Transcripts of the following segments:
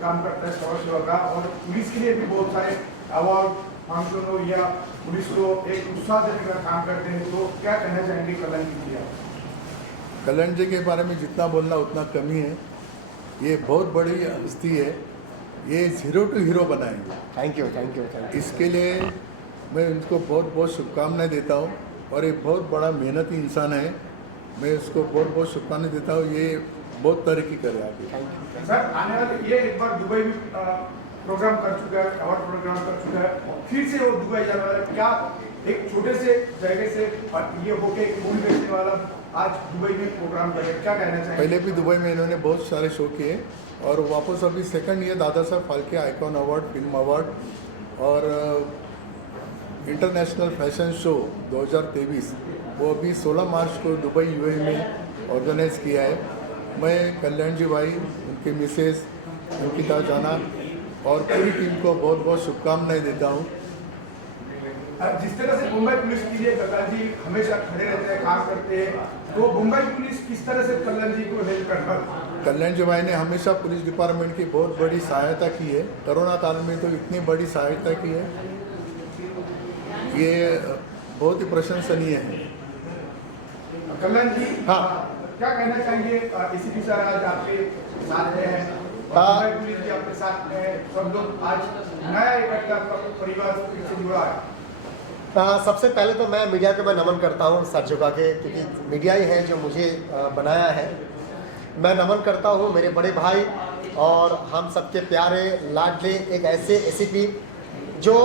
काम करता है समाज सेवा का, और पुलिस के लिए भी बहुत सारे अवार्ड फंक्शन हो या पुलिस को एक उत्साह देने का काम करते हैं। तो क्या कहना चाहेंगे कल्याण जी आप? कल्याण जी के बारे में जितना बोलना उतना कम ही है। ये बहुत बड़ी हस्ती है, ये जीरो टू हीरो बनाएंगे। Thank you. इसके लिए मैं उनको बहुत बहुत शुभकामनाएं देता हूँ, और ये बहुत बड़ा मेहनती इंसान है। मैं उसको बहुत बहुत शुभकामनाएं देता हूँ। ये बहुत तरक्की करे आगे। सर आने वाले ये एक बार दुबई में प्रोग्राम कर चुका है, अवार्ड प्रोग्राम कर चुका है, फिर से वो दुबई जाने वाला है। क्या एक छोटे से जगह से ये होके एक मूवी बेचने वाला आज दुबई में प्रोग्राम करेगा, क्या कहना चाहिए? पहले भी दुबई में इन्होंने बहुत सारे शो किए, और वापस अभी सेकंड ये Dada Saheb Phalke icon award, film award और इंटरनेशनल फैशन शो 2023 वो अभी 16 मार्च को दुबई यूएई में ऑर्गेनाइज किया है। मैं कल्याण जी भाई, उनके मिसेस अंकिता जाना और पूरी टीम को बहुत बहुत शुभकामनाएं देता हूँ। जिस तरह से मुंबई पुलिस के लिए कल्याण जी हमेशा खड़े रहते हैं, काम करते हैं, तो मुंबई पुलिस किस तरह से कल्याण जी को हेल्प करता है? कल्याण जी भाई ने हमेशा पुलिस डिपार्टमेंट की बहुत बड़ी सहायता की है। कोरोना काल में तो इतनी बड़ी सहायता की है, ये बहुत ही प्रशंसनीय है। कल्याण जी हाँ। क्या कहना चाहेंगे? एसीपी सर आज आपके साथ हैं, मुंबई पुलिस भी आपके साथ है, सब लोग आज नया इकट्ठा परिवार से जुड़ा है। सबसे पहले तो मैं मीडिया को मैं नमन करता हूँ सर झुका के, क्योंकि मीडिया ही है जो मुझे बनाया है। मैं नमन करता हूँ मेरे बड़े भाई और हम सबके प्यारे लाडले एक ऐसे एसीपी जो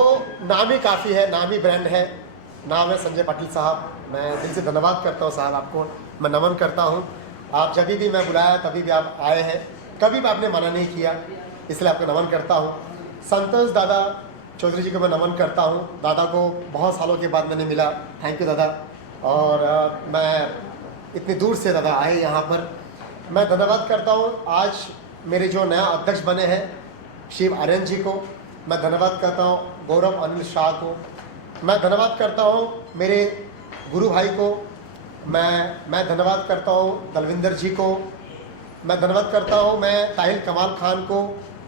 नामी काफ़ी है, नामी ब्रांड है, नाम है संजय पाटिल साहब। मैं दिल से धन्यवाद करता हूँ साहब, आपको मैं नमन करता हूँ। आप जब भी मैं बुलाया तभी भी आप आए हैं, कभी भी आपने मना नहीं किया, इसलिए आपको नमन करता हूँ। संतोष दादा चौधरी जी को मैं नमन करता हूँ। दादा को बहुत सालों के बाद मैंने मिला, थैंक यू दादा। और मैं इतनी दूर से दादा आए यहाँ पर, मैं धन्यवाद करता हूँ। आज मेरे जो नया अध्यक्ष बने हैं शिव आर्यन जी को मैं धन्यवाद करता हूँ, गौरव अनिल शाह को मैं धन्यवाद करता हूँ, मेरे गुरु भाई को मैं धन्यवाद करता हूँ, दलविंदर जी को मैं धन्यवाद करता हूँ, मैं ताहिल कमाल खान को,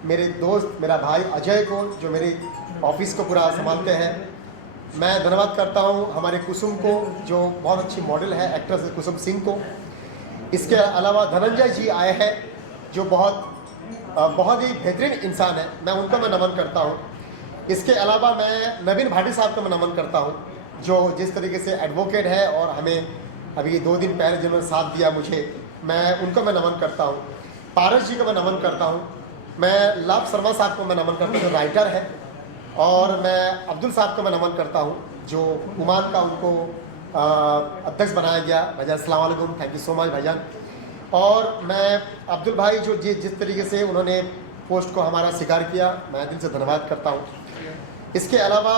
मेरे दोस्त मेरा भाई अजय को जो मेरे ऑफिस को पूरा संभालते हैं, मैं धन्यवाद करता हूँ हमारे कुसुम को जो बहुत अच्छी मॉडल है, एक्ट्रेस कुसुम सिंह को। इसके अलावा धनंजय जी आए हैं जो बहुत ही बेहतरीन इंसान है, मैं उनको मैं नमन करता हूँ। इसके अलावा मैं नवीन भाटी साहब को मैं नमन करता हूँ जो जिस तरीके से एडवोकेट है और हमें अभी 2 दिन पहले जिन्होंने साथ दिया मुझे, मैं उनको मैं नमन करता हूँ। पारस जी को मैं नमन करता हूँ। मैं लाभ शर्मा साहब को मैं नमन करता हूँ जो राइटर है, और मैं अब्दुल साहब को मैं नमन करता हूँ जो उमान का उनको अध्यक्ष बनाया गया। भाईजान अस्सलाम वालेकुम, थैंक यू सो मच भाईजान। और मैं अब्दुल भाई जो जिस तरीके से उन्होंने पोस्ट को हमारा स्वीकार किया, मैं दिल से धन्यवाद करता हूँ। इसके अलावा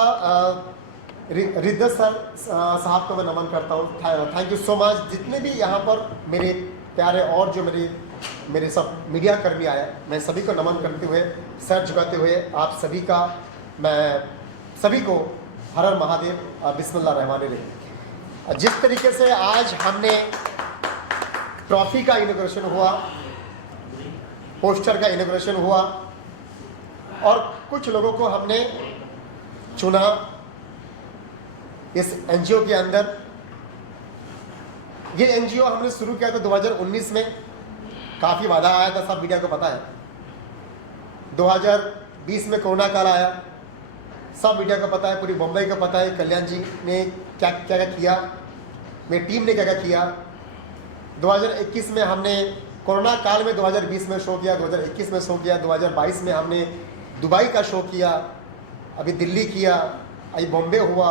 रिद्दत सर साहब को मैं नमन करता हूँ, थैंक यू सो मच। जितने भी यहाँ पर मेरे प्यारे और जो मेरे सब मीडिया कर्मी आए, मैं सभी को नमन करते हुए, सर झुकाते हुए आप सभी का मैं सभी को हर हर महादेव, बिस्मिल्लाह रहमान रहीम। जिस तरीके से आज हमने ट्रॉफी का इनॉग्रेशन हुआ, पोस्टर का इनॉग्रेशन हुआ, और कुछ लोगों को हमने चुना इस एनजीओ के अंदर। ये एनजीओ हमने शुरू किया था 2019 में, काफ़ी वादा आया था, सब मीडिया को पता है। 2020 में कोरोना काल आया, सब मीडिया को पता है, पूरी मुंबई को पता है कल्याण जी ने क्या क्या किया, मेरी टीम ने क्या क्या किया। 2021 में हमने कोरोना काल में 2020 में शो किया, 2021 में शो किया, 2022 में हमने दुबई का शो किया, अभी दिल्ली किया, अभी बॉम्बे हुआ,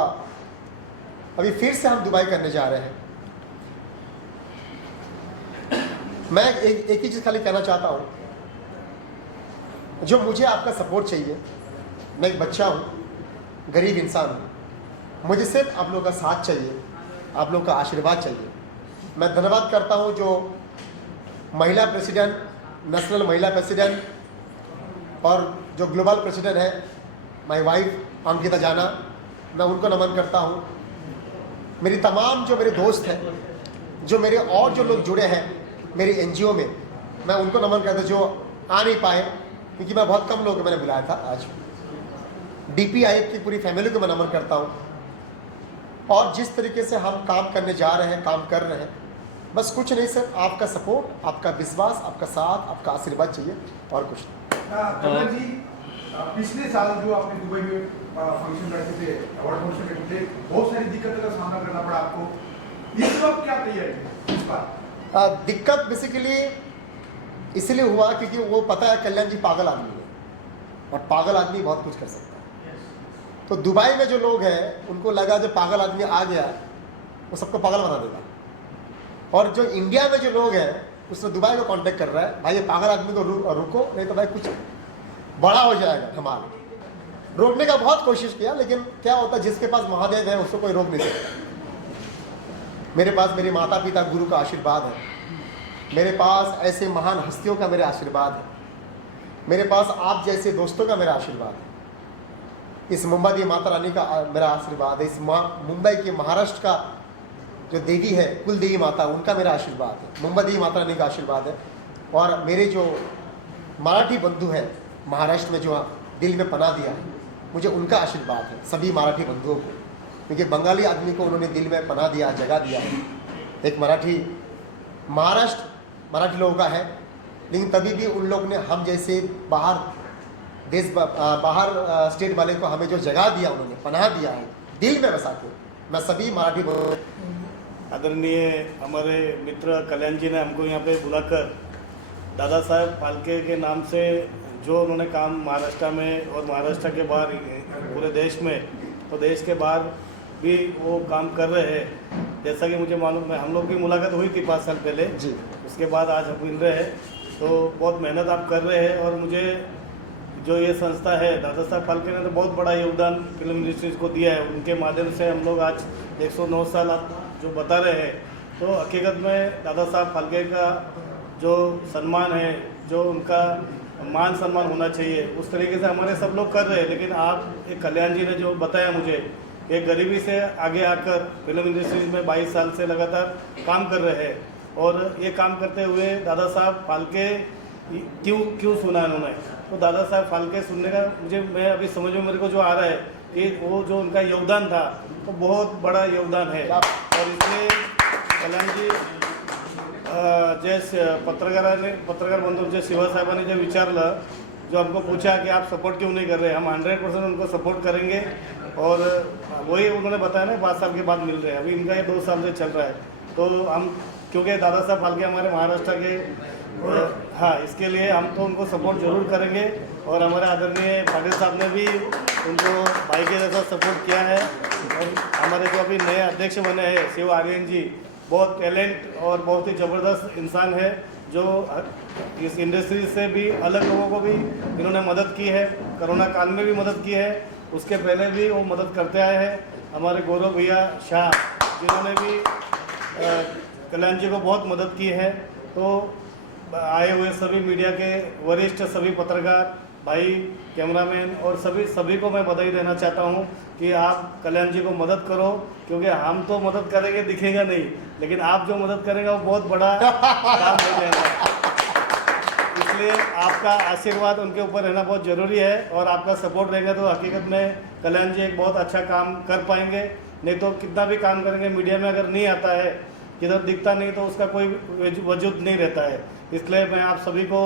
अभी फिर से हम दुबई करने जा रहे हैं। मैं एक ही चीज़ खाली कहना चाहता हूँ, जो मुझे आपका सपोर्ट चाहिए। मैं एक बच्चा हूँ, गरीब इंसान हूँ, मुझे सिर्फ आप लोगों का साथ चाहिए, आप लोगों का आशीर्वाद चाहिए। मैं धन्यवाद करता हूँ जो महिला प्रेसिडेंट, नेशनल महिला प्रेसिडेंट और जो ग्लोबल प्रेसिडेंट है माय वाइफ अंकिता जाना, मैं उनको नमन करता हूँ। मेरी तमाम जो मेरे दोस्त हैं, जो मेरे और जो लोग जुड़े हैं मेरी एनजीओ में, मैं उनको नमन करता हूँ। जो आ नहीं पाए क्योंकि मैं बहुत कम लोगों को मैंने बुलाया था आज। DP आयुक्त की पूरी फैमिली को मैं नमन करता हूँ। और जिस तरीके से हम काम करने जा रहे हैं, काम कर रहे हैं, बस कुछ नहीं सर, आपका सपोर्ट, आपका विश्वास, आपका साथ, आपका आशीर्वाद चाहिए और कुछ नहीं। कल्याण जी, पिछले साल जो आपने दुबई में फंक्शन रखे थे, अवार्ड फंक्शन रखे थे, बहुत सारी दिक्कतों का सामना करना पड़ा आपको। इस वक्त क्या तैयारी है इस बार? दिक्कत बेसिकली इसलिए हुआ क्योंकि वो पता है कल्याण जी पागल आदमी है, और पागल आदमी बहुत कुछ कर सकता है। तो दुबई में जो लोग हैं उनको लगा जब पागल आदमी आ गया वो सबको पागल बना देगा, और जो इंडिया में जो लोग हैं उसने दुबई को कांटेक्ट कर रहा है, भाई ये पागल आदमी को रुको, नहीं तो भाई कुछ बड़ा हो जाएगा धमाल। रोकने का बहुत कोशिश किया, लेकिन क्या होता है, जिसके पास महादेव है उसको कोई रोक नहीं सकता। मेरे पास मेरे माता पिता गुरु का आशीर्वाद है, मेरे पास ऐसे महान हस्तियों का मेरा आशीर्वाद है, मेरे पास आप जैसे दोस्तों का मेरा आशीर्वाद है, इस मुंबई माता रानी का मेरा आशीर्वाद है, इस मुंबई के महाराष्ट्र का जो देवी है कुल देवी माता, उनका मेरा आशीर्वाद है, मुंबई देवी माता रानी का आशीर्वाद है, और मेरे जो मराठी बंधु हैं महाराष्ट्र में जो दिल में पनाह दिया है, मुझे उनका आशीर्वाद है, सभी मराठी बंधुओं को, क्योंकि बंगाली आदमी को उन्होंने दिल में पनाह दिया, जगह दिया है। एक महाराष्ट्र मराठी लोगों का है, लेकिन तभी भी उन लोग ने हम जैसे बाहर स्टेट वाले को हमें जो जगह दिया, उन्होंने पनाह दिया है दिल में बसा के। मैं सभी मराठी आदरणीय हमारे मित्र कल्याण जी ने हमको यहाँ पे बुलाकर दादा साहब फाल्के के नाम से जो उन्होंने काम महाराष्ट्र में और महाराष्ट्र के बाहर पूरे देश में, तो देश के बाहर भी वो काम कर रहे हैं। जैसा कि मुझे मालूम है, हम लोग की मुलाकात हुई थी 5 साल पहले जी, उसके बाद आज हम मिल रहे हैं, तो बहुत मेहनत आप कर रहे हैं। और मुझे जो ये संस्था है दादा साहब फाल्के ने तो बहुत बड़ा योगदान फिल्म इंडस्ट्रीज को दिया है, उनके माध्यम से हम लोग आज 109 साल आप जो बता रहे हैं, तो हकीकत में दादा साहब फाल्के का जो सम्मान है, जो उनका मान सम्मान होना चाहिए, उस तरीके से हमारे सब लोग कर रहे हैं। लेकिन आप एक कल्याण जी ने जो बताया मुझे, एक गरीबी से आगे आकर फिल्म इंडस्ट्रीज में 22 साल से लगातार काम कर रहे हैं, और ये काम करते हुए दादा साहब फाल्के क्यों सुना इन्होंने, तो दादा साहब फाल्के सुनने का मैं अभी समझ में मेरे को जो आ रहा है कि वो जो उनका योगदान था वो बहुत बड़ा योगदान है। और इसलिए कल्याण जी जे पत्रकार बंधू जे शिवा साहेबांनी जे विचारलं, जो हमको पूछा कि आप सपोर्ट क्यों नहीं कर रहे, हम 100% उनको सपोर्ट करेंगे। और वही उन्होंने बताया ना 5 साल के बाद मिल रहे हैं, अभी इनका ये 2 साल से चल रहा है, तो हम क्योंकि दादा साहब फाल्के हमारे महाराष्ट्र के हाँ, इसके लिए हम तो उनको सपोर्ट जरूर करेंगे। और हमारे आदरणीय पाटिल साहब ने भी उनको भाई के जैसा सपोर्ट किया है। और हमारे जो अभी नए अध्यक्ष बने हैं शिव आर्यन जी, बहुत टैलेंट और बहुत ही ज़बरदस्त इंसान है, जो इस इंडस्ट्री से भी अलग लोगों को भी इन्होंने मदद की है, कोरोना काल में भी मदद की है, उसके पहले भी वो मदद करते आए हैं। हमारे गौरव भैया शाह जिन्होंने भी कल्याण जी को बहुत मदद की है। तो आए हुए सभी मीडिया के वरिष्ठ सभी पत्रकार भाई, कैमरामैन और सभी को मैं बधाई देना चाहता हूं कि आप कल्याण जी को मदद करो, क्योंकि हम तो मदद करेंगे दिखेगा नहीं, लेकिन आप जो मदद करेंगे वो बहुत बड़ा काम हो जाएगा। इसलिए आपका आशीर्वाद उनके ऊपर रहना बहुत ज़रूरी है, और आपका सपोर्ट रहेगा तो हकीकत में कल्याण जी एक बहुत अच्छा काम कर पाएंगे। नहीं तो कितना भी काम करेंगे, मीडिया में अगर नहीं आता है, किधर दिखता नहीं, तो उसका कोई वजूद नहीं रहता है। इसलिए मैं आप सभी को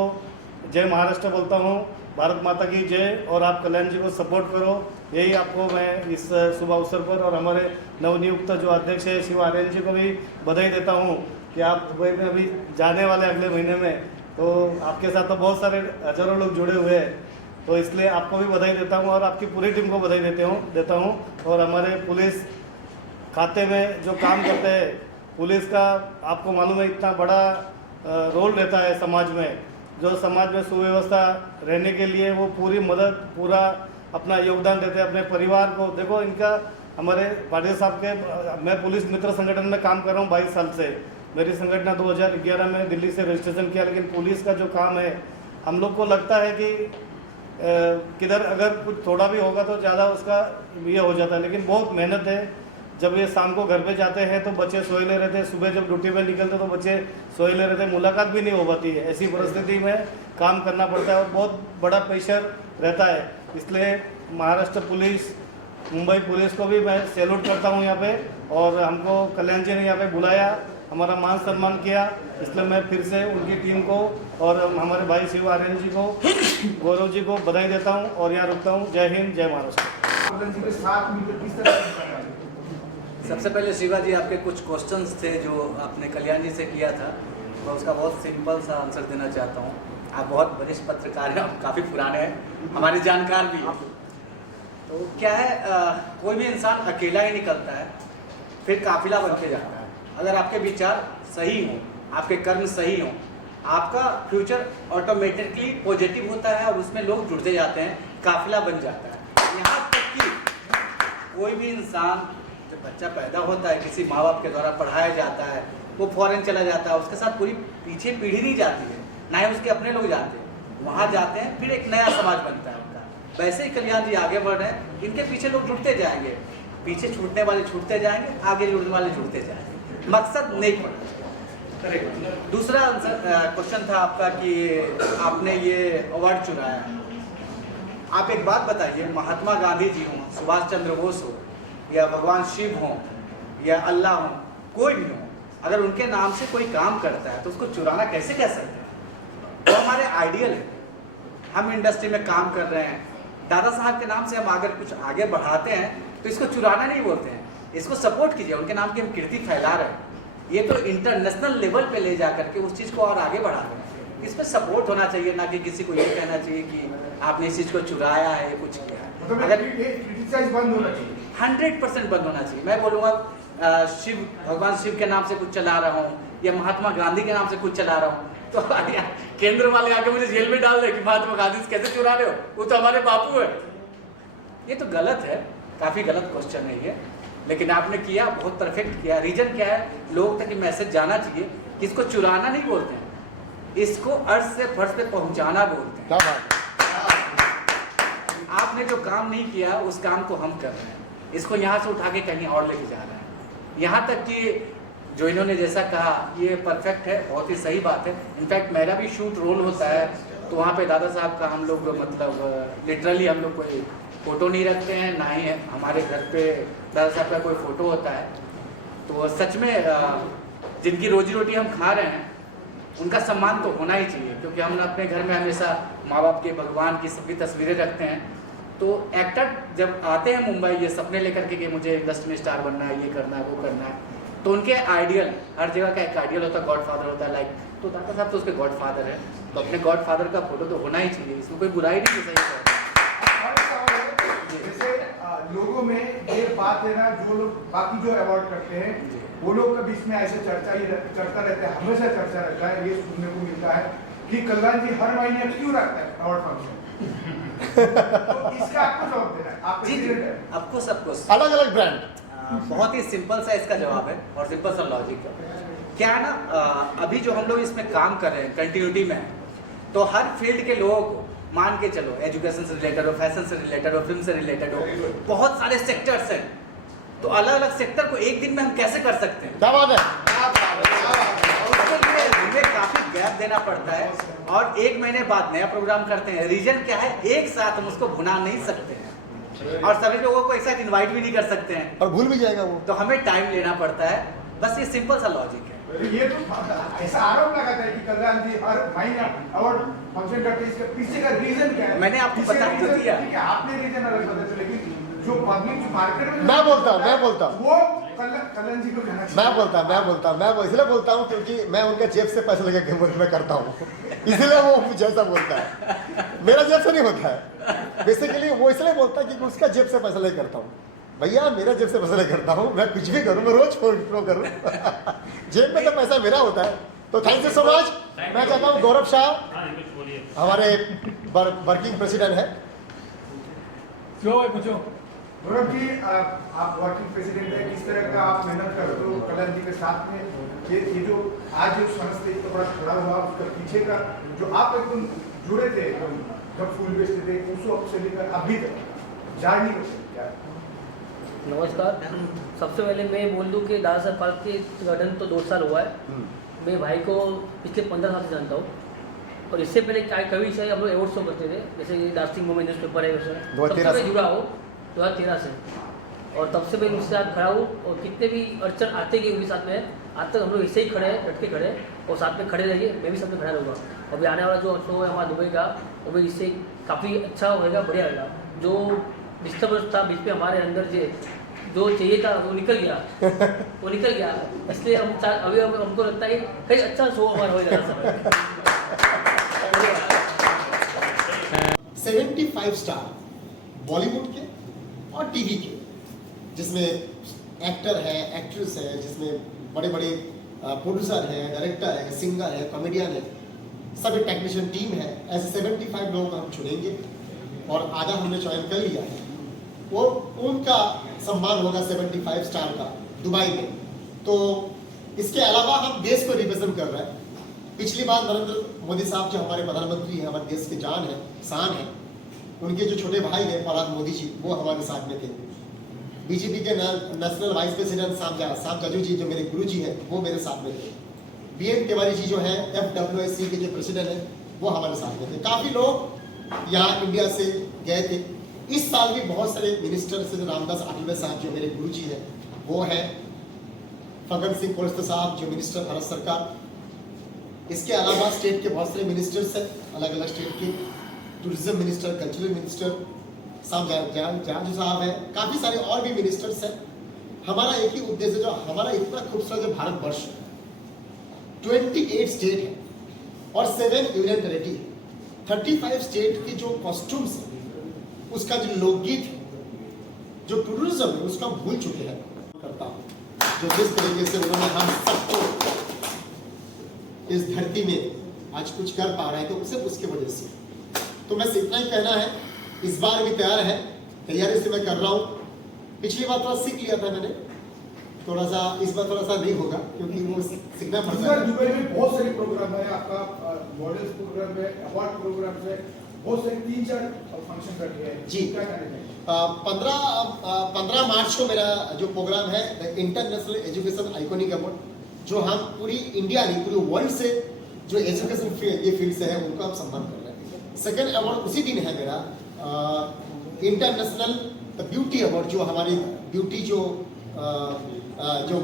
जय महाराष्ट्र बोलता हूँ, भारत माता की जय, और आप कल्याण जी को सपोर्ट करो, यही आपको मैं इस शुभ अवसर पर और हमारे नवनियुक्त जो अध्यक्ष है शिव आर्यन जी को भी बधाई देता हूँ कि आप दुबई में अभी जाने वाले अगले महीने में, तो आपके साथ तो बहुत सारे हजारों लोग जुड़े हुए हैं, तो इसलिए आपको भी बधाई देता हूँ और आपकी पूरी टीम को बधाई देता हूँ। और हमारे पुलिस खाते में जो काम करते हैं, पुलिस का आपको मालूम है इतना बड़ा रोल रहता है समाज में, जो समाज में सुव्यवस्था रहने के लिए वो पूरी मदद, पूरा अपना योगदान देते हैं अपने परिवार को। देखो इनका, हमारे पाटिल साहब के, मैं पुलिस मित्र संगठन में काम कर रहा हूँ 22 साल से, मेरी संगठन 2011 में दिल्ली से रजिस्ट्रेशन किया, लेकिन पुलिस का जो काम है, हम लोग को लगता है कि किधर अगर कुछ थोड़ा भी होगा तो ज़्यादा उसका ये हो जाता है, लेकिन बहुत मेहनत है। जब ये शाम को घर पे जाते हैं तो बच्चे सोए ले रहते हैं, सुबह जब ड्यूटी पे निकलते तो बच्चे सोए ले रहते हैं, मुलाकात भी नहीं हो पाती है। ऐसी परिस्थिति में काम करना पड़ता है और बहुत बड़ा प्रेशर रहता है। इसलिए महाराष्ट्र पुलिस, मुंबई पुलिस को भी मैं सैल्यूट करता हूँ यहाँ पे, और हमको कल्याण जी ने यहाँ पे बुलाया, हमारा मान सम्मान किया, इसलिए मैं फिर से उनकी टीम को और हमारे भाई शिव आर्यन जी को, गौरव जी को बधाई देता हूँ और यहाँ रुकता हूँ। जय हिंद, जय महाराष्ट्र। कल्याण जी के साथ मिलकर किस तरह से काम करें? सबसे पहले शिवा जी, आपके कुछ क्वेश्चंस थे जो आपने कल्याण जी से किया था, मैं उसका बहुत सिंपल सा आंसर देना चाहता हूँ। आप बहुत वरिष्ठ पत्रकार हैं, आप काफ़ी पुराने हैं, हमारे जानकार भी हैं। तो क्या है, कोई भी इंसान अकेला ही निकलता है, फिर काफिला बन के जाता है। अगर आपके विचार सही हों, आपके कर्म सही हों, आपका फ्यूचर ऑटोमेटिकली पॉजिटिव होता है और उसमें लोग जुड़ते जाते हैं, काफिला बन जाता है। यहाँ तक कि कोई भी इंसान जब बच्चा पैदा होता है, किसी माँ बाप के द्वारा पढ़ाया जाता है, वो फॉरेन चला जाता है, उसके साथ पूरी पीछे पीढ़ी नहीं जाती है, ना ही उसके अपने लोग जाते हैं, वहाँ जाते हैं, फिर एक नया समाज बनता है उनका। वैसे ही कल्याण जी आगे बढ़ रहे हैं, इनके पीछे लोग जुड़ते जाएंगे, पीछे छूटने वाले छूटते जाएंगे, आगे जुड़ने वाले जुड़ते जाएंगे। मकसद नेक होना चाहिए। दूसरा आंसर क्वेश्चन था आपका कि आपने ये अवार्ड चुराया। आप एक बात बताइए, महात्मा गांधी जी हों, सुभाष चंद्र बोस हो, या भगवान शिव हों, या अल्लाह हों, कोई भी हो, अगर उनके नाम से कोई काम करता है तो उसको चुराना कैसे कह सकते हैं? वो हमारे आइडियल है। हम इंडस्ट्री में काम कर रहे हैं, दादा साहब के नाम से हम अगर कुछ आगे बढ़ाते हैं तो इसको चुराना नहीं बोलते हैं, इसको सपोर्ट कीजिए। उनके नाम की हम कीर्ति फैला रहे हैं, ये तो इंटरनेशनल लेवल पे ले जा करके उस चीज़ को और आगे बढ़ा रहे हैं। इसमें सपोर्ट होना चाहिए, ना कि किसी को ये कहना चाहिए कि आपने इस चीज़ को चुराया है, कुछ किया है। मतलब अगर क्रिटिसाइज बंद होना चाहिए, 100% बंद होना चाहिए। मैं बोलूँगा शिव, भगवान शिव के नाम से कुछ चला रहा हूँ, या महात्मा गांधी के नाम से कुछ चला रहा हूँ, तो केंद्र वाले आके मुझे जेल में डाल दे कि महात्मा गांधी से कैसे चुरा रहे हो, वो तो हमारे बापू है। ये तो गलत है, काफ़ी गलत क्वेश्चन है ये, लेकिन आपने किया, बहुत परफेक्ट किया। रीजन क्या है, लोगों तक ये मैसेज जाना चाहिए कि इसको चुराना नहीं बोलते हैं, इसको अर्थ से फर्श पे पहुंचाना बोलते हैं। क्या बात है। आपने जो काम नहीं किया उस काम को हम कर रहे हैं, इसको यहाँ से उठा के कहीं और लेके जा रहे हैं। यहाँ तक कि जो इन्होंने जैसा कहा ये परफेक्ट है, बहुत ही सही बात है। इनफैक्ट मेरा भी शूट रोल होता है, तो वहाँ पे दादा साहब का हम लोग मतलब लिटरली हम लोग कोई फ़ोटो नहीं रखते हैं, ना ही हमारे घर पे दादा साहब का कोई फ़ोटो होता है। तो सच में जिनकी रोजी रोटी हम खा रहे हैं उनका सम्मान तो होना ही चाहिए, क्योंकि हम अपने घर में हमेशा माँ बाप के, भगवान की सभी तस्वीरें रखते हैं। तो एक्टर जब आते हैं मुंबई ये सपने लेकर के कि मुझे इंडस्ट्री में स्टार बनना है, ये करना है, वो करना है, तो उनके आइडियल, हर जगह का एक आइडियल होता है, गॉडफादर होता है, लाइक, तो दादा साहब तो उसके गॉडफादर है, तो अपने गॉडफादर का फोटो तो होना ही चाहिए, इसमें कोई बुराई नहीं है। सही जैसे लोगों में ये बात है ना, जो लोग बाकी जो अवार्ड करते हैं वो लोग का बीच में ऐसे चर्चा रहता है, हमेशा चर्चा रहता है, ये सुनने को मिलता है कि कल्याण जी हर महीने क्यों रखता है अवार्ड फंक्शन। तो इसका आपको जवाब देना है, आप प्रेसिडेंट हैं। आपको सबको अलग अलग ब्रांड। बहुत ही सिंपल सा इसका जवाब है और सिंपल सा लॉजिक है। क्या है ना, अभी जो हम लोग इसमें काम कर रहे हैं कंटिन्यूटी में, तो हर फील्ड के लोग मान के चलो, एजुकेशन से रिलेटेड हो, फैशन से रिलेटेड हो, फिल्म से रिलेटेड हो, बहुत सारे सेक्टर्स हैं, तो अलग अलग सेक्टर को एक दिन में हम कैसे कर सकते हैं? क्या बात है। उसके लिए हमें काफी गैप देना पड़ता है और 1 महीने बाद नया प्रोग्राम करते हैं। रीजन क्या है, एक साथ हम उसको भुना नहीं सकते हैं और सभी लोगों को एक साथ इन्वाइट भी नहीं कर सकते हैं, और भूल भी जाएगा वो, तो हमें टाइम लेना पड़ता है। बस ये सिंपल सा लॉजिक है। ये तो ऐसा आरोप लगाता है कि कल्याण जी हर महीने अवार्ड फंक्शन करते हैं, इसके पीछे का रीजन क्या है? मैंने आपको इसका बता तो reason दिया। ठीक है, आपने रीजन अलग बताया, लेकिन जो पब्लिक जो मार्केट में मैं बोलता हूँ वो कल्याण जी को कहना चाहिए। मैं इसलिए बोलता हूँ क्योंकि मैं उनके जेब से पैसे लेके मैं करता हूँ, इसलिए वो मुझे ऐसा बोलता है। मेरा जेब से नहीं होता है, बेसिकली वो इसलिए बोलता है कि उसका जेब से पैसा ले करता हूँ। भैया मेरा जेब से पैसा ले करता हूँ, मैं कुछ भी करूँ, मैं रोज फोन करूँ, जेब में तो पैसा मेरा होता है। तो थैंक यू सो मच। मैं चाहता हूँ गौरव शाह हमारे वर्किंग प्रेसिडेंट है। गौरव जी, आप वर्किंग प्रेसिडेंट है, किस तरह का आप मेहनत करते हो कल्याण जी के साथ में? ये जो आज जो संस्था इतना बड़ा खड़ा हुआ, उसका पीछे का जो आप एकदम जुड़े थे, जब फूल बेचते थे, उसको से लेकर अभी तक जार्नी को क्या है? नमस्कार। सबसे पहले मैं बोल दूं कि दादा साहब पार्क के उद्घाटन तो 2 साल हुआ है। मैं भाई को पिछले 15 साल से जानता हूँ और इससे पहले कभी से हम लोग अवार्ड शो करते थे, जैसे ये दार्जिलिंग मूवमेंट न्यूज़ पेपर है वैसे तब से मैं जुड़ा हो 2013 से, और तब से मैं उनके साथ खड़ा हूँ और कितने भी अड़चन आते गए उनके साथ में आज तक हम लोग ऐसे ही खड़े हैं, डट के खड़े हैं और साथ में खड़े रहिए। मैं भी साथ में खड़ा रहूँगा। अभी आने वाला जो शो है हमारा दुबई का, वो भी इससे काफ़ी अच्छा होएगा, बढ़िया होगा। जो डिस्टर्बेंस था बीच में हमारे अंदर जो चाहिए था वो निकल गया इसलिए अभी हमको लगता है कि कहीं अच्छा शो हमारा होगा। 75 स्टार बॉलीवुड के और टीवी के, जिसमें एक्टर है, एक्ट्रेस है, जिसमें बड़े बड़े प्रोड्यूसर है, डायरेक्टर है, सिंगर है, कॉमेडियन है, सब एक टेक्नीशियन टीम है। ऐसे 75 लोगों को हम चुनेंगे और आधा हमने चयन कर लिया है। वो उनका सम्मान होगा 75 स्टार का दुबई में। तो इसके अलावा हम देश को रिप्रेजेंट कर रहे हैं। पिछली बार नरेंद्र मोदी साहब जो हमारे प्रधानमंत्री हैं, हमारे देश के जान है, शान है, उनके जो छोटे भाई हैं प्रहलाद मोदी जी, वो हमारे साथ में थे। बीजेपी के नेशनल वाइस प्रेसिडेंट साम जाजू जी जो मेरे गुरु जी हैं, वो मेरे साथ में थे। BN तिवारी जी जो है FWSC के जो प्रेसिडेंट हैं, वो हमारे साथ में थे। काफ़ी लोग यहाँ इंडिया से गए थे। इस साल भी बहुत सारे मिनिस्टर से रामदास आठवले साहब जो मेरे गुरु जी हैं, वो है फग्गन सिंह कुलस्ते साहब जो मिनिस्टर भारत सरकार। इसके अलावा स्टेट के बहुत सारे मिनिस्टर्स हैं, अलग अलग स्टेट के, टूरिज्म मिनिस्टर, कल्चरल मिनिस्टर साहब साहब है, काफ़ी सारे और भी मिनिस्टर्स हैं। हमारा एक ही उद्देश्य, जो हमारा इतना खूबसूरत जो भारतवर्ष है, 28 स्टेट है और 7 यूनियन टेरिटरी है। 35 स्टेट की जो कॉस्ट्यूम्स है, उसका जो लोकगीत है, जो टूरिज्म है, उसका भूल चुके हैं करता हूँ। जो जिस तरीके से उन्होंने हम सबको इस धरती में आज कुछ कर पा रहे हैं, तो सिर्फ उसके वजह से। तो मैं इतना ही कहना है, इस बार भी तैयार है, तैयारी से मैं कर रहा हूँ। पिछली बार थोड़ा सीख लिया था मैंने, थोड़ा सा इस बार थोड़ा सा नहीं होगा क्योंकि वो सीखना पड़ता है। दुबई में बहुत सारे प्रोग्राम है, आपका मॉडल्स प्रोग्राम है, अवार्ड प्रोग्राम है, बहुत सारे 3-4 फंक्शन रखे हैं जी। क्या करेंगे? 15 मार्च को मेरा जो प्रोग्राम है the international education iconic award, जो हम पूरी इंडिया नहीं पूरी वर्ल्ड से जो एजुकेशन ये फील्ड से है उनको हम सम्मान कर रहे हैं। सेकेंड अवार्ड उसी दिन है मेरा इंटरनेशनल ब्यूटी अवार्ड, जो हमारी ब्यूटी जो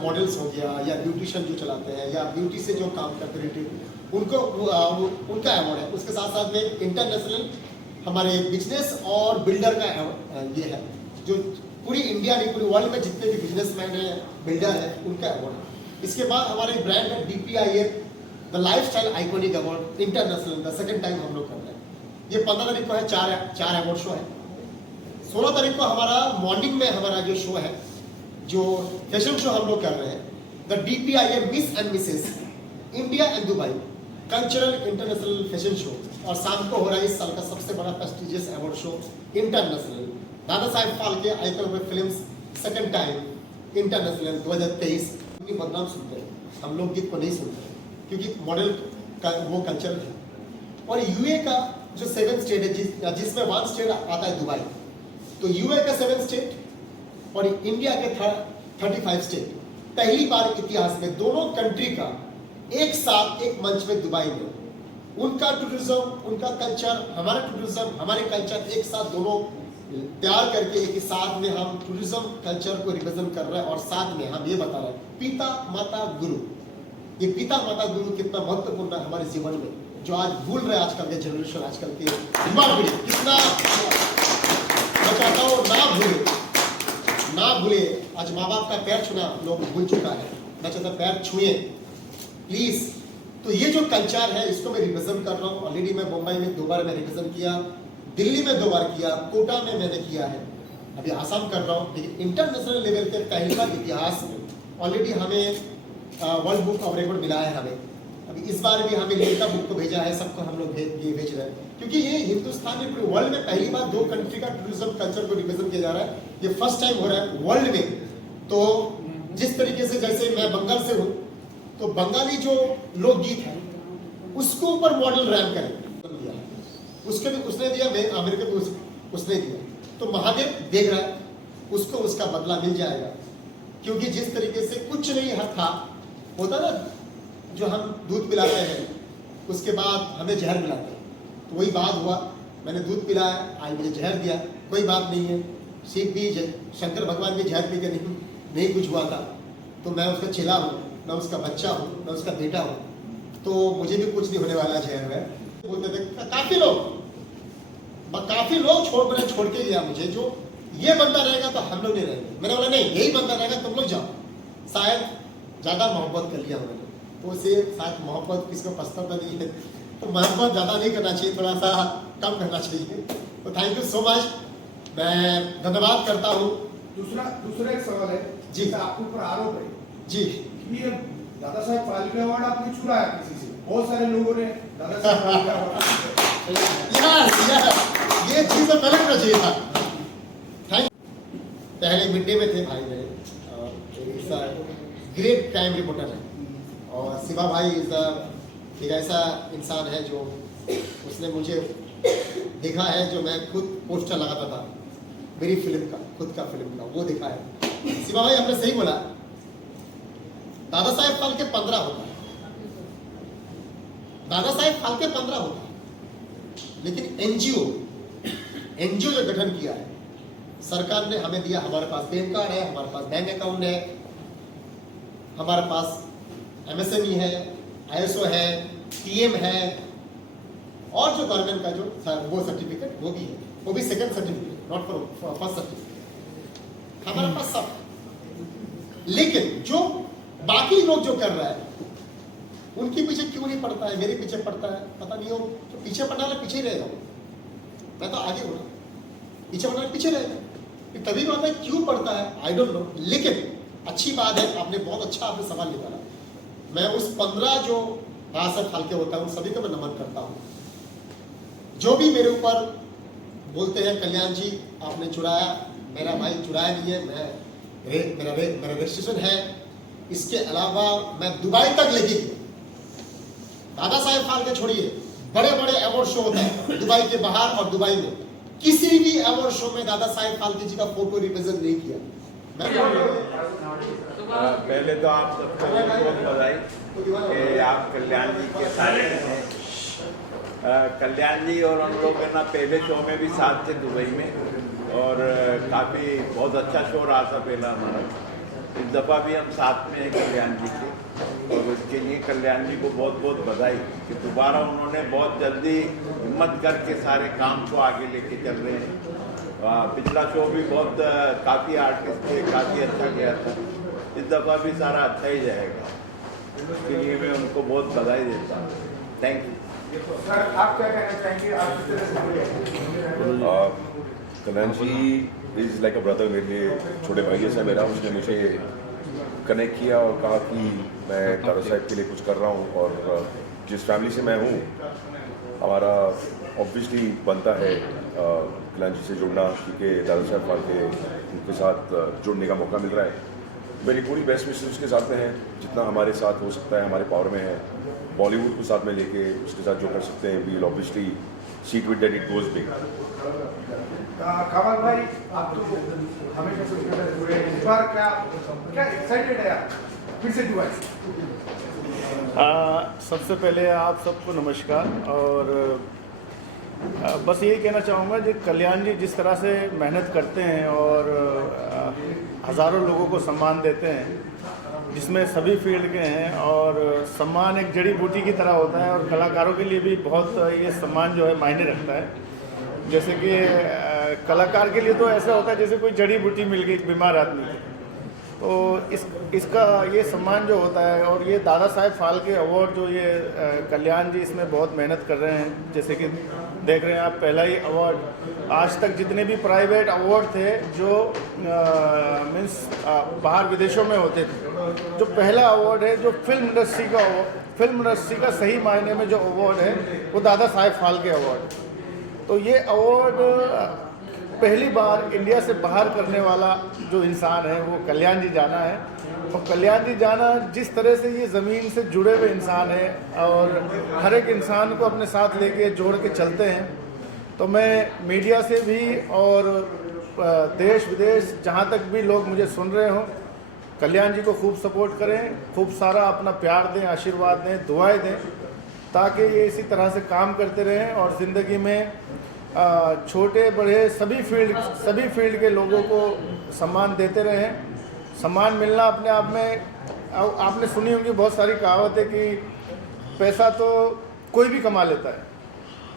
मॉडल्स हो गया या ब्यूटिशियन जो चलाते हैं या ब्यूटी से जो काम करते हैं उनको उनका अवार्ड है। उसके साथ साथ में इंटरनेशनल हमारे बिजनेस और बिल्डर का ये है, जो पूरी इंडिया नहीं पूरी वर्ल्ड में जितने भी बिजनेसमैन हैं, बिल्डर हैं, उनका अवार्ड है। इसके बाद हमारे ब्रांड है DPIF the lifestyle iconic award international, the second time हम लोग कर रहे हैं। ये 15 तारीख को है, 4 अवार्ड शो है। 16 तारीख को हमारा मॉर्निंग में हमारा जो शो है, जो फैशन शो हम लोग कर रहे हैं, the DPIF miss and Mrs India and Dubai cultural international fashion show, और शाम को हो रहा है इस साल का सबसे बड़ा prestigious award show international Dada Saheb Phalke iconic films second time international 2023। उनकी बदनाम सुनते हैं, हम लोग गीत को नहीं सुनते क्योंकि मॉडल का वो कल्चर है। और UA का जो 7 स्टेट है, जिसमें 1 स्टेट आता है दुबई, तो UA का 7 स्टेट और इंडिया के 35 स्टेट, पहली बार इतिहास में दोनों कंट्री का एक साथ एक मंच में दुबई में, उनका टूरिज्म, उनका कल्चर, हमारा टूरिज्म, हमारे कल्चर एक साथ दोनों तैयार करके एक साथ में हम टूरिज्म कल्चर को रिप्रेजेंट कर रहे हैं। और साथ में हम ये बता रहे हैं पिता माता गुरु, ये पिता माता गुरु कितना महत्वपूर्ण है हमारे जीवन में, जो आज भूल रहे आजकल के जनरेशन, आजकल के युवा पीढ़ी कितना। मैं चाहता हूँ ना भूले। आज माँ बाप का पैर छूना लोग भूल चुका है, मैं चाहता पैर छुए प्लीज। तो ये जो कल्चर है इसको मैं रिप्रेजेंट कर रहा हूँ। ऑलरेडी मैं मुंबई में 2 बार मैं रिप्रेजेंट किया, दिल्ली में 2 बार किया, कोटा में मैंने किया है, अभी आसाम कर रहा हूँ। लेकिन इंटरनेशनल लेवल के पहली बार इतिहास में ऑलरेडी हमें वर्ल्ड बुक ऑफ रिकॉर्ड मिला है। हमें अभी इस बार भी हमें लिखित बुक को भेजा है, सबको हम लोग भेज रहे हैं, क्योंकि ये हिंदुस्तान में पूरे वर्ल्ड में पहली बार 2 कंट्री का टूरिज्म कल्चर को रिप्रेजेंट किया जा रहा है। ये फर्स्ट टाइम हो रहा है वर्ल्ड में। तो जिस तरीके से, जैसे मैं बंगाल से हूँ, तो बंगाली जो लोकगीत है उसको ऊपर मॉडल रैम करें उसके भी उसने दिया, मैं अमेरिका को उसने दिया। तो महादेव देख रहा है, उसको उसका बदला मिल जाएगा। क्योंकि जिस तरीके से कुछ नहीं हक था, होता ना जो हम दूध पिलाते हैं उसके बाद हमें जहर पिलाते हैं, तो वही बात हुआ। मैंने दूध पिलाया, आज मुझे जहर दिया, कोई बात नहीं है। शिव भी शंकर भगवान भी जहर पी के नहीं कुछ हुआ था, तो मैं उसका चेला हूँ, मैं उसका बच्चा हूँ, मैं उसका बेटा हूँ, तो मुझे भी कुछ नहीं होने वाला जहर है। बोलते थे काफ़ी लोग छोड़ के गया मुझे, जो ये बंदा रहेगा तो हम लोग नहीं रहेंगे। मैंने बोला नहीं, यही बंदा रहेगा, तुम लोग जाओ। शायद ज़्यादा मोहब्बत कर लिया मैंने, तो उसे शायद मोहब्बत किसको पसंद नहीं है, तो मोहब्बत ज़्यादा नहीं करना चाहिए, थोड़ा सा कम करना चाहिए। तो थैंक यू सो मच, मैं धन्यवाद करता हूँ। दूसरा एक सवाल है जी। आपके ऊपर आरोप है जी, कि ये दादा साहब फाल्के अवार्ड आपने चुराया किसी से, बहुत सारे लोगों ने दादा साहब फाल्के अवार्ड यार ये चीज़ तो पहले करना चाहिए था। थैंक, पहले मिड डे में थे भाई मेरे, ग्रेट क्राइम रिपोर्टर है, और शिवा भाई एक ऐसा इंसान है जो उसने मुझे देखा है, जो मैं खुद पोस्टर लगाता था मेरी फिल्म का, खुद का फिल्म का, वो देखा है। शिवा भाई आपने सही बोला, दादा साहेब फाल्के 15 होता है, दादा साहेब फाल्के 15 होता है, लेकिन एनजीओ जो गठन किया है सरकार ने हमें दिया, हमारे पास पैन कार्ड है, हमारे पास बैंक अकाउंट है, हमारे पास MSME है, ISO है, TM है, और जो गवर्नमेंट का जो वो सर्टिफिकेट वो भी है, वो भी second certificate, not for first certificate, हमारे पास सब। लेकिन जो बाकी लोग जो कर रहा है उनके पीछे क्यों नहीं पड़ता है, मेरे पीछे पड़ता है, पता नहीं हो। तो पीछे पड़ना वाला पीछे ही रहेगा, मैं तो आगे हूँ, पीछे पड़ना पीछे रहेगा, तभी बात है क्यों पड़ता है, आई डोंट नो। लेकिन अच्छी बात है, आपने बहुत अच्छा आपने सवाल निकाला। मैं उस 15 जो दादा साहेब फाल्के होता है उन सभी को मैं नमन करता हूँ। जो भी मेरे ऊपर बोलते हैं कल्याण जी आपने चुराया, मेरा भाई चुराया नहीं है, मेरा रजिस्ट्रेशन है। इसके अलावा मैं दुबई तक लेके गया, दादा साहेब फाल्के छोड़िए, बड़े बड़े अवार्ड शो होता है दुबई के बाहर, और दुबई में किसी भी अवार्ड शो में दादा साहेब फाल्के जी का फोटो रिप्रेजेंट नहीं किया। पहले तो आप सबको बहुत बधाई कि आप कल्याण जी के सारे हैं। कल्याण जी और हम लोग है ना पहले शो में भी साथ थे दुबई में, और काफ़ी बहुत अच्छा शो रहा था पहला हमारा। इस दफ़ा भी हम साथ में हैं कल्याण जी के, और उसके लिए कल्याण जी को बहुत बहुत बधाई कि दोबारा उन्होंने बहुत जल्दी हिम्मत करके सारे काम को आगे लेके चल रहे हैं। पिछला शो भी बहुत काफ़ी आर्टिस्ट थे, काफ़ी अच्छा गया था, इस दफ़ा भी सारा अच्छा ही जाएगा, इसके लिए मैं उनको बहुत बधाई देता हूँ। Thank you. सर आप क्या कहना चाहेंगे, आप किस तरह से कल्याण जी इज़ लाइक अ ब्रदर, मेरे लिए छोटे भाई जैसा मेरा। उसने मुझे कनेक्ट किया और कहा कि मैं दादा साहब के लिए कुछ कर रहा हूँ, और जिस फैमिली से मैं हूँ हमारा ऑब्वियसली बनता है कल्याण जी से जुड़ना, क्योंकि दादा साहब फाल्के उनके साथ जुड़ने का मौका मिल रहा है। मेरी पूरी बेस्ट विशेस उसके साथ में है, जितना हमारे साथ हो सकता है हमारे पावर में है। बॉलीवुड को साथ में लेके उसके साथ जो कर सकते हैं, we will obviously see to it that it goes big. Kamal भाई आप तो हमेशा कुछ करते जुड़े हैं, इस बार क्या एक्साइटेड है आप फिर से दुबई? सबसे पहले आप सबको नमस्कार, और बस यही कहना चाहूँगा कि कल्याण जी जिस तरह से मेहनत करते हैं और हज़ारों लोगों को सम्मान देते हैं, जिसमें सभी फील्ड के हैं, और सम्मान एक जड़ी बूटी की तरह होता है, और कलाकारों के लिए भी बहुत ये सम्मान जो है मायने रखता है। जैसे कि कलाकार के लिए तो ऐसा होता है जैसे कोई जड़ी बूटी मिल गई बीमार आदमी को, तो इसका ये सम्मान जो होता है, और ये दादा साहेब फाल्के अवार्ड जो ये कल्याण जी इसमें बहुत मेहनत कर रहे हैं। जैसे कि देख रहे हैं आप, पहला ही अवार्ड, आज तक जितने भी प्राइवेट अवार्ड थे जो मीन्स बाहर विदेशों में होते थे, जो पहला अवार्ड है जो फिल्म इंडस्ट्री का सही मायने में जो अवार्ड है वो दादा साहेब फाल्के अवार्ड। तो ये अवार्ड पहली बार इंडिया से बाहर करने वाला जो इंसान है वो कल्याण जी जाना है। और कल्याण जी जाना जिस तरह से ये ज़मीन से जुड़े हुए इंसान है और हर एक इंसान को अपने साथ लेके जोड़ के चलते हैं, तो मैं मीडिया से भी और देश विदेश जहाँ तक भी लोग मुझे सुन रहे हों, कल्याण जी को खूब सपोर्ट करें, खूब सारा अपना प्यार दें, आशीर्वाद दें, दुआएं दें, ताकि ये इसी तरह से काम करते रहें और ज़िंदगी में छोटे बड़े सभी फील्ड के लोगों को सम्मान देते रहें। सम्मान मिलना अपने आप में, आपने सुनी होंगी बहुत सारी कहावतें कि पैसा तो कोई भी कमा लेता है,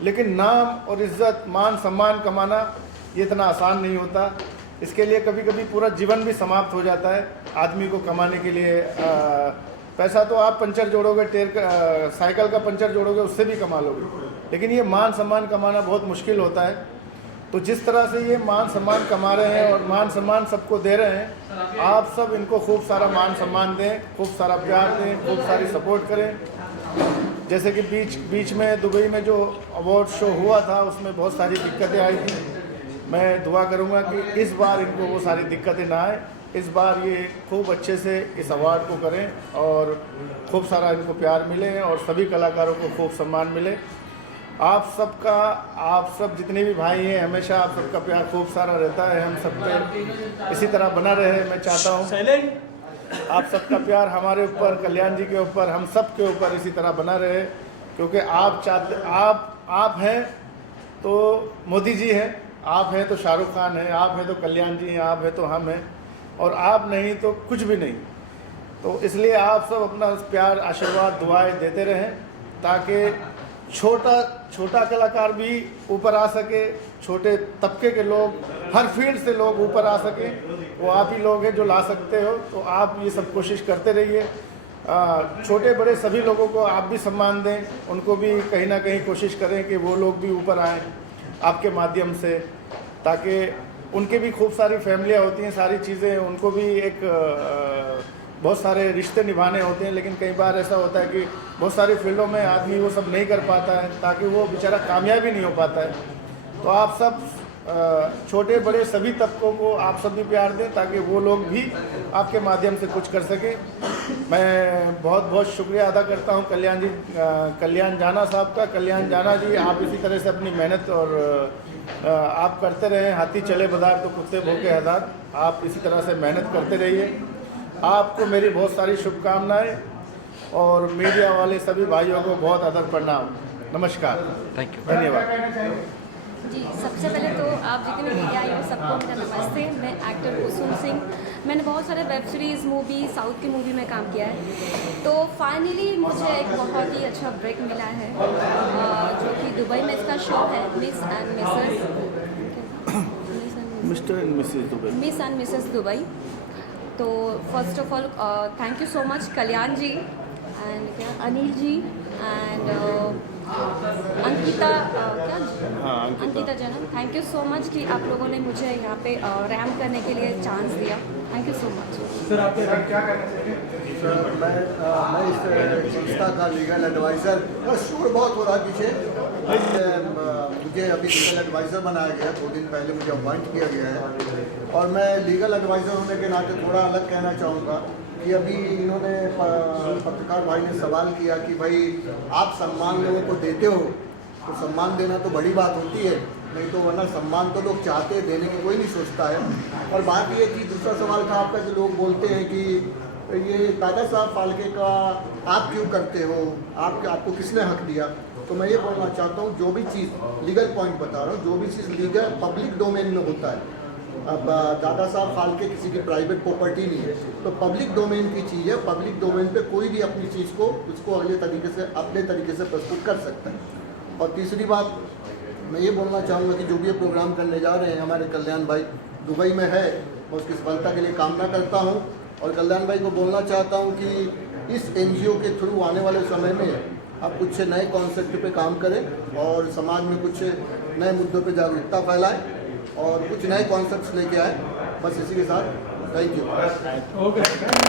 लेकिन नाम और इज़्ज़त, मान सम्मान कमाना ये इतना आसान नहीं होता। इसके लिए कभी कभी पूरा जीवन भी समाप्त हो जाता है आदमी को कमाने के लिए। पैसा तो आप पंचर जोड़ोगे, साइकिल का पंचर जोड़ोगे, उससे भी कमा लोगे, लेकिन ये मान सम्मान कमाना बहुत मुश्किल होता है। तो जिस तरह से ये मान सम्मान कमा रहे हैं और मान सम्मान सबको दे रहे हैं, आप सब इनको खूब सारा मान सम्मान दें, खूब सारा प्यार दें, खूब सारी सपोर्ट करें। जैसे कि बीच में दुबई में जो अवार्ड शो हुआ था, उसमें बहुत सारी दिक्कतें आई थी। मैं दुआ करूंगा कि इस बार इनको वो सारी दिक्कतें ना आए, इस बार ये खूब अच्छे से इस अवार्ड को करें और खूब सारा इनको प्यार मिले और सभी कलाकारों को खूब सम्मान मिले। आप सब जितने भी भाई हैं, हमेशा आप सबका प्यार खूब सारा रहता है, हम सब पे इसी तरह बना रहे। मैं चाहता हूँ आप सबका प्यार हमारे ऊपर, कल्याण जी के ऊपर, हम सब के ऊपर इसी तरह बना रहे, क्योंकि आप हैं तो मोदी जी हैं, आप हैं तो शाहरुख खान हैं, आप हैं तो कल्याण जी हैं, आप हैं तो हम हैं, और आप नहीं तो कुछ भी नहीं। तो इसलिए आप सब अपना प्यार, आशीर्वाद, दुआएं देते रहें, ताकि छोटा कलाकार भी ऊपर आ सके, छोटे तबके के लोग, हर फील्ड से लोग ऊपर आ सके। वो आप ही लोग हैं जो ला सकते हो, तो आप ये सब कोशिश करते रहिए। छोटे बड़े सभी लोगों को आप भी सम्मान दें, उनको भी कहीं ना कहीं कोशिश करें कि वो लोग भी ऊपर आएँ आपके माध्यम से, ताकि उनके भी खूब सारी फैमिलियाँ होती हैं, सारी चीज़ें, उनको भी एक बहुत सारे रिश्ते निभाने होते हैं, लेकिन कई बार ऐसा होता है कि बहुत सारी फील्डों में आदमी वो सब नहीं कर पाता है, ताकि वो बेचारा कामयाब ही नहीं हो पाता है। तो आप सब छोटे बड़े सभी तबकों को आप सब भी प्यार दें, ताकि वो लोग भी आपके माध्यम से कुछ कर सकें। मैं बहुत बहुत शुक्रिया अदा करता हूं कल्याण जाना साहब का। कल्याण जाना जी, आप इसी तरह से अपनी मेहनत और आप करते रहें। हाथी चले बाजार तो कुत्ते भूखे हज़ार, आप इसी तरह से मेहनत करते रहिए। आपको मेरी बहुत सारी शुभकामनाएं और मीडिया वाले सभी भाइयों को बहुत आदर प्रणाम, नमस्कार, थैंक यू, धन्यवाद जी। सबसे पहले तो आप जितने मीडिया आई हो सबको मेरा नमस्ते। मैं एक्टर कुसुम सिंह, मैंने बहुत सारे वेब सीरीज़, मूवी, साउथ की मूवी में काम किया है। तो फाइनली मुझे एक बहुत ही अच्छा ब्रेक मिला है, जो कि दुबई में इसका शो है, मिस एंड मिसेस दुबई। तो first of all thank you so much Kalyan ji and Anil ji and Ankita Janam, thank you so much कि आप लोगों ने मुझे यहाँ पे रैम करने के लिए चांस दिया। Thank you so much. Sir आप क्या कहना चाहिए? मैं इस संस्था का लीगल एडवाइज़र, शोर बहुत हो रहा है पीछे। मुझे अभी लीगल एडवाइज़र बनाया गया, 2 दिन पहले मुझे अपॉइंट किया गया है, और मैं लीगल एडवाइज़र होने के नाते थोड़ा अलग कहना चाहूँगा कि अभी इन्होंने पत्रकार भाई ने सवाल किया कि भाई आप सम्मान लोगों को देते हो, तो सम्मान देना तो बड़ी बात होती है, नहीं तो वरना सम्मान तो लोग चाहते हैं, देने की कोई नहीं सोचता है। और बात ये कि दूसरा सवाल था आपका, जो लोग बोलते हैं कि ये दादा साहब फाल्के का आप क्यों करते हो, आपको किसने हक दिया। तो मैं ये बोलना चाहता हूँ, जो भी चीज़ लीगल पॉइंट बता रहा हूँ, जो भी चीज़ लीगल पब्लिक डोमेन में होता है, अब दादा साहब फाल्के किसी की प्राइवेट प्रॉपर्टी नहीं है, तो पब्लिक डोमेन की चीज़ है। पब्लिक डोमेन पे कोई भी अपनी चीज़ को उसको अपने तरीके से प्रस्तुत कर सकता है। और तीसरी बात मैं ये बोलना चाहूँगा कि जो भी ये प्रोग्राम करने जा रहे हैं, हमारे कल्याण भाई दुबई में है, मैं उसकी सफलता के लिए कामना करता हूँ। और कल्याण भाई को बोलना चाहता हूँ कि इस NGO के थ्रू आने वाले समय में आप कुछ नए कॉन्सेप्ट पे काम करें और समाज में कुछ नए मुद्दों पे जागरूकता फैलाएं और कुछ नए कॉन्सेप्ट्स लेके आए। बस इसी के साथ थैंक यू।